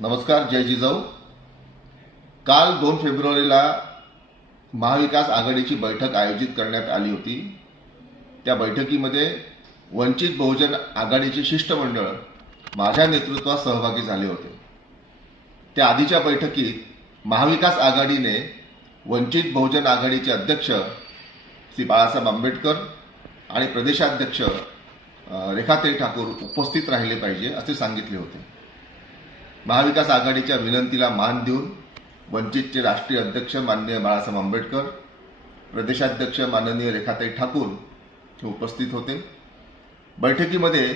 नमस्कार जय जिजाऊ. काल दोन फेब्रुवारीला महाविकास आघाडीची बैठक आयोजित करण्यात आली होती. त्या बैठकीमध्ये वंचित बहुजन आघाडीचे शिष्टमंडळ माझ्या नेतृत्वात सहभागी झाले होते. त्या आधीच्या बैठकीत महाविकास आघाडीने वंचित बहुजन आघाडीचे अध्यक्ष श्री बाळासाहेब आंबेडकर आणि प्रदेशाध्यक्ष अ, रेखाताई ठाकूर उपस्थित राहिले पाहिजे असे सांगितले होते. महाविकास आघाडीच्या विनंतीला मान देऊन वंचितचे राष्ट्रीय अध्यक्ष माननीय बाळासाहेब आंबेडकर प्रदेशाध्यक्ष माननीय रेखाताई ठाकूर हे उपस्थित होते. बैठकीमध्ये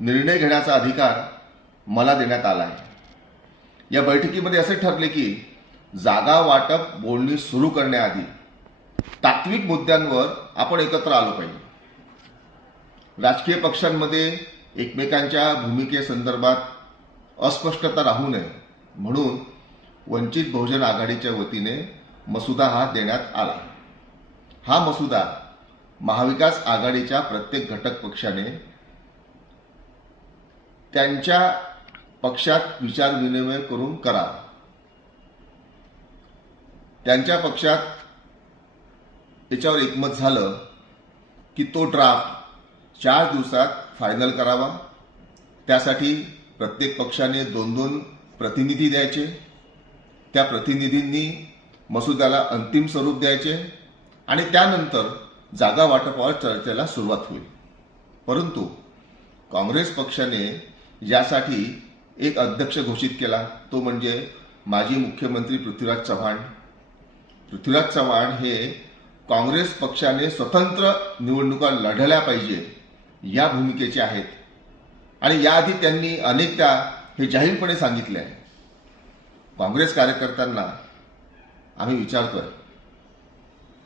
निर्णय घेण्याचा अधिकार मला देण्यात आला आहे. या बैठकीमध्ये असे ठरले की जागा वाटप बोलणी सुरू करण्याआधी तात्विक मुद्द्यांवर आपण एकत्र आलो पाहिजे. राजकीय पक्षांमध्ये एकमेकांच्या भूमिकेसंदर्भात अस्पष्टता राहू नये म्हणून वंचित बहुजन आघाडीच्या वतीने मसुदा हा देण्यात आला. हा मसुदा महाविकास आघाडीच्या प्रत्येक घटक पक्षाने त्यांच्या पक्षात विचारविनिमय करून करावा त्यांच्या पक्षात याच्यावर एकमत झालं की तो ड्राफ्ट चार दिवसात फायनल करावा. त्यासाठी प्रत्येक पक्षाने दोन दोन प्रतिनिधी द्यायचे. त्या प्रतिनिधींनी मसुद्याला अंतिम स्वरूप द्यायचे आणि त्यानंतर जागा वाटपावर चर्चेला सुरुवात होईल. परंतु काँग्रेस पक्षाने यासाठी एक अध्यक्ष घोषित केला. तो म्हणजे माजी मुख्यमंत्री पृथ्वीराज चव्हाण. पृथ्वीराज चव्हाण हे काँग्रेस पक्षाने स्वतंत्र निवडणुका लढल्या पाहिजे या भूमिकेचे आहेत. आणि याआधी त्यांनी अनेकदा हे जाहीरपणे सांगितले आहे. काँग्रेस कार्यकर्त्यांना आम्ही विचारतोय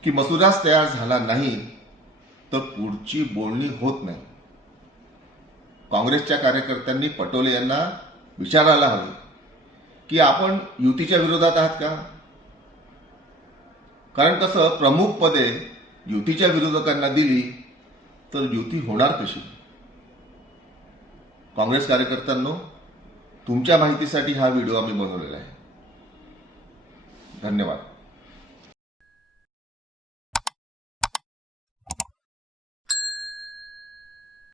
की मसुदाच तयार झाला नाही तर पुढची बोलणी होत नाही. काँग्रेसच्या कार्यकर्त्यांनी पटोले यांना विचारायला हवे की आपण युतीच्या विरोधात आहात का? कारण कसं प्रमुख पदे युतीच्या विरोधकांना दिली तर युती होणार कशी? काँग्रेस कार्यकर्त्यांनो तुमच्या माहितीसाठी हा व्हिडिओ आम्ही बनवलेला आहे. धन्यवाद.